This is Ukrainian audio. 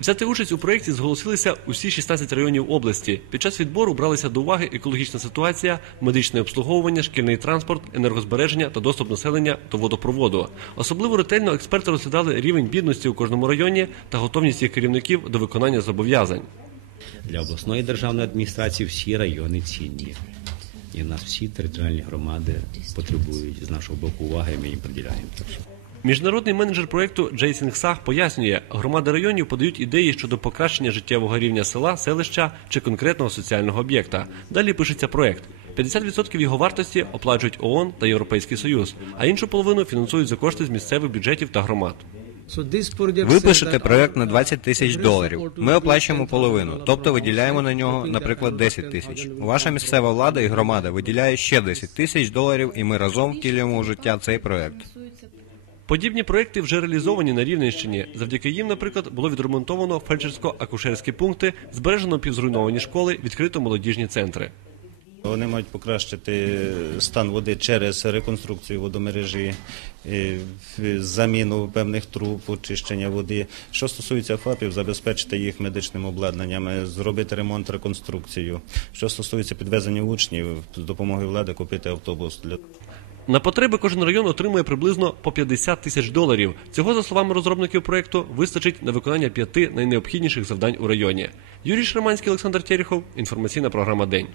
Взяти участь у проєкті зголосилися усі 16 районів області. Під час відбору бралися до уваги екологічна ситуація, медичне обслуговування, шкільний транспорт, енергозбереження та доступ населення до водопроводу. Особливо ретельно експерти розглядали рівень бідності у кожному районі та готовність їх керівників до виконання зобов'язань. Для обласної державної адміністрації всі райони цінні. І нас всі територіальні громади потребують з нашого боку уваги, ми їм приділяємо. Міжнародний менеджер проєкту Джейсінг Сах пояснює, громади районів подають ідеї щодо покращення життєвого рівня села, селища чи конкретного соціального об'єкта. Далі пишеться проєкт. 50% його вартості оплачують ООН та Європейський Союз, а іншу половину фінансують за кошти з місцевих бюджетів та громад. Ви пишете проект на 20 тисяч доларів. Ми оплачуємо половину, тобто виділяємо на нього, наприклад, 10 тисяч. Ваша місцева влада і громада виділяє ще 10 тисяч доларів, і ми разом втілюємо у життя цей проект. Подібні проекти вже реалізовані на Рівненщині. Завдяки їм, наприклад, було відремонтовано фельдшерсько-акушерські пункти, збережено півзруйновані школи, відкрито молодіжні центри. Вони мають покращити стан води через реконструкцію водомережі, е, заміну певних труб, очищення води. Що стосується ФАПів, забезпечити їх медичним обладнанням, е, зробити ремонт, реконструкцію. Що стосується підвезення учнів, з допомогою влади купити автобус На потреби кожен район отримує приблизно по 50 тисяч доларів. Цього, за словами розробників проекту, вистачить на виконання п'яти найнеобхідніших завдань у районі. Юрій Шерманський, Олександр Терехов. Інформаційна програма День.